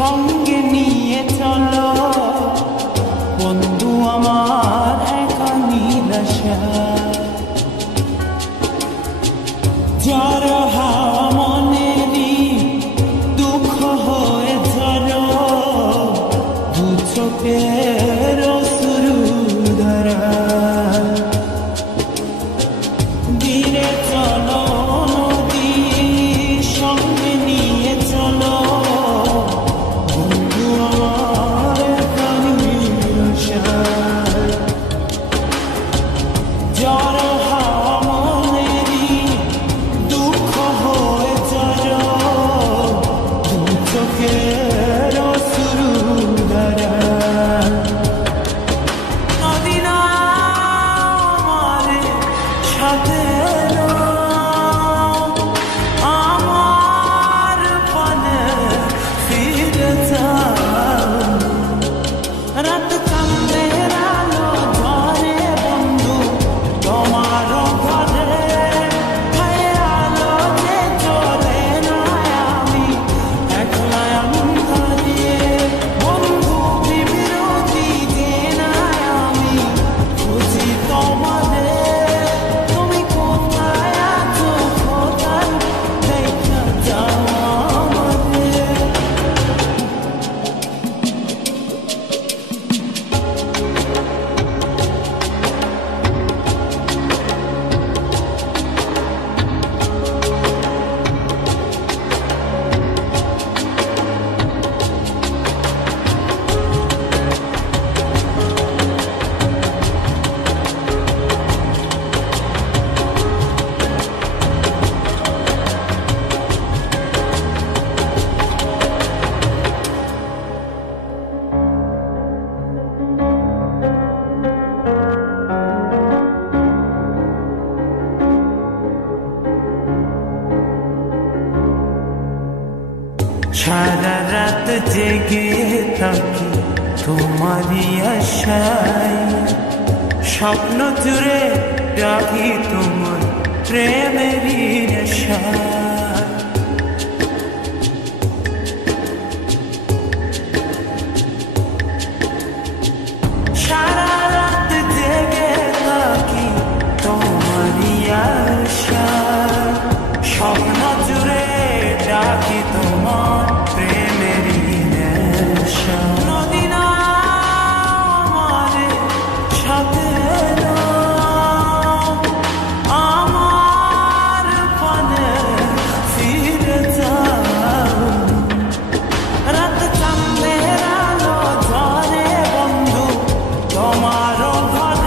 সঙ্গে নিয়ে চলো বন্ধু আমার একা নিরাশা জ্বর হাওয়া মনেরই দুঃখ হয়ে ঝরো দু চোখের অশ্রু ধারা ধীরে চলো নদী সঙ্গে নিয়ে চলো বন্ধু আমার একা নিরাশা জ্বর হাওয়া মনেরই দুঃখ হয়ে ঝরো দু চোখের অশ্রু ধারা নদী না আমার সাথে আমার পানে ফিরে যাও রাত চাঁদের আলো ঝরে বন্ধু তোমার ঘরে হায় আলো যে চলে না আমি একলা অন্ধকারে বন্ধু বিরতি যে না আমি খুঁজি তোমাদের তুমি কোথায় আছো কোথায় দেখা যাও আমাদের সারা রাত জেগে থাকি তোমারই আশায় স্বপ্ন জুড়ে রাখি তোমার প্রেমেরই নেশায় সারা রাত জেগে থাকি তোমারই আশায় স্বপ্ন জুড়ে রাখি তোমার প্রেমেরই নেশা নদী না আমার সাথে আমার পানে ফিরে যাও রাত চাঁদের আলো ঝরে বন্ধু তোমার ঘরে